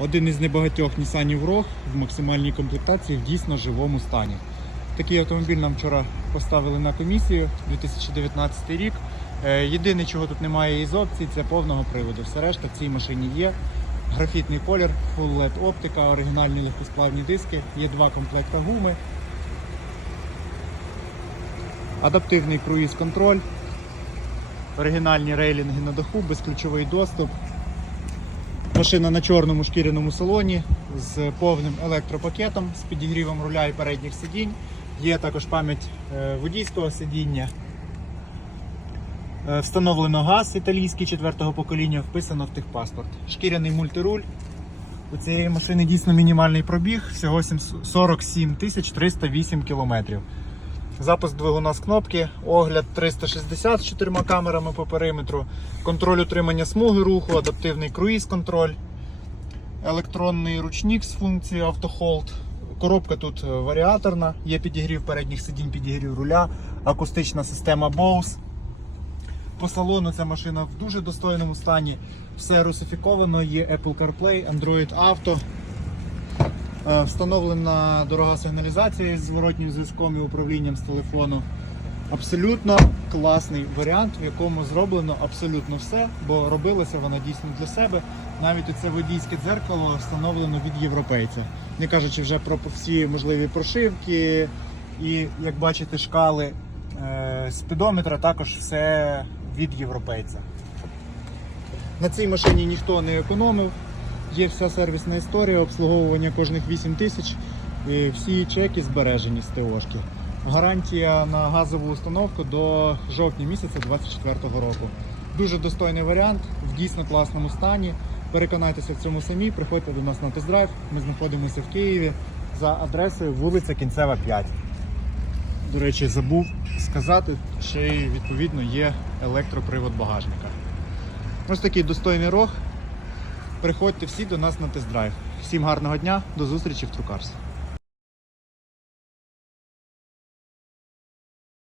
Один із небагатьох Nissan Rogue в максимальній комплектації в дійсно живому стані. Такий автомобіль нам вчора поставили на комісію 2019 рік. Е, Єдине, чого тут немає із опцій, це повного приводу. Все решта в цій машині є. Графітний колір, Full LED оптика, оригінальні легкосплавні диски, є два комплекта гуми. Адаптивний круїз-контроль, оригінальні рейлінги на даху, безключовий доступ. Машина на чорному шкіряному салоні з повним електропакетом, з підігрівом руля і передніх сидінь. Є також пам'ять е, водійського сидіння. Е, Встановлено газ італійський четвертого покоління, вписано в техпаспорт. Шкіряний мультируль. У цієї машини дійсно мінімальний пробіг, всього 47 тисяч 308 кілометрів. Запуск двигуна з кнопки, огляд 360 з чотирма камерами по периметру, контроль утримання смуги руху, адаптивний круїз-контроль, електронний ручник з функцією автохолд. Коробка тут е, варіаторна, є підігрів передніх сидінь, підігрів руля, акустична система Bose. По салону ця машина в дуже достойному стані. Все русифіковано, є Apple CarPlay, Android Auto. Е, Встановлена дорога сигналізація з зворотнім зв'язком і управлінням з телефону. Абсолютно класний варіант, в якому зроблено абсолютно все, бо робилося вона дійсно для себе. Навіть оце водійське дзеркало встановлено від європейця. Не кажучи вже про всі можливі прошивки і, як бачите, шкали е, спідометра також все від європейця. На цій машині ніхто не економив. Є вся сервісна історія, обслуговування кожних 8 тисяч. Всі чеки збережені з ТОшки. Гарантія на газову установку до жовтня місяця 2024 року. Дуже достойний варіант, в дійсно класному стані. Переконайтеся в цьому самі, приходьте до нас на тест-драйв. Ми знаходимося в Києві за адресою вулиця Кінцева 5. До речі, забув сказати, що відповідно є електропривод багажника. Ось такий достойний рог. Приходьте всі до нас на тест-драйв. Всім гарного дня, до зустрічі в Трукарс.